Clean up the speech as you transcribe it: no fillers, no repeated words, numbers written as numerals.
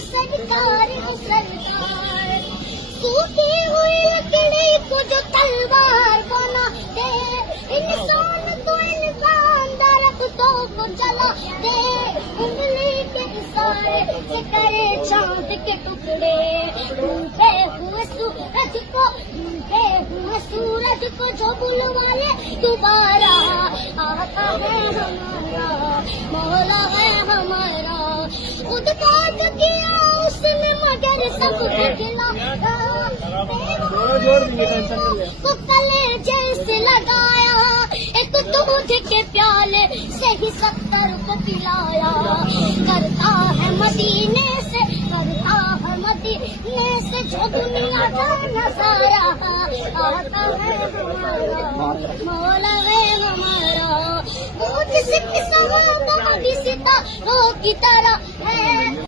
सरकार हो सरकार, सूखी हुई लकड़ी को जो तलवार बना दे, इंसान तो इंसान दरख्तों को जला दे, उंगली के इशारे से करे चांद के टुकड़े, ढूंढते हुए सूरज को जो बुलवा ले दोबारा, आता है हमारा मौला है हमारा, खुद काट किया उसने मगर सबको खिलाया, को कले जैसे लगाया, एक दूध के प्याले से ही 70 को पिलाया, करता है मदीने से जो दुनिया का नजारा, आता है हमारा मौला है हमारा, वो किसी की सवादा किसी तारों की तरह है।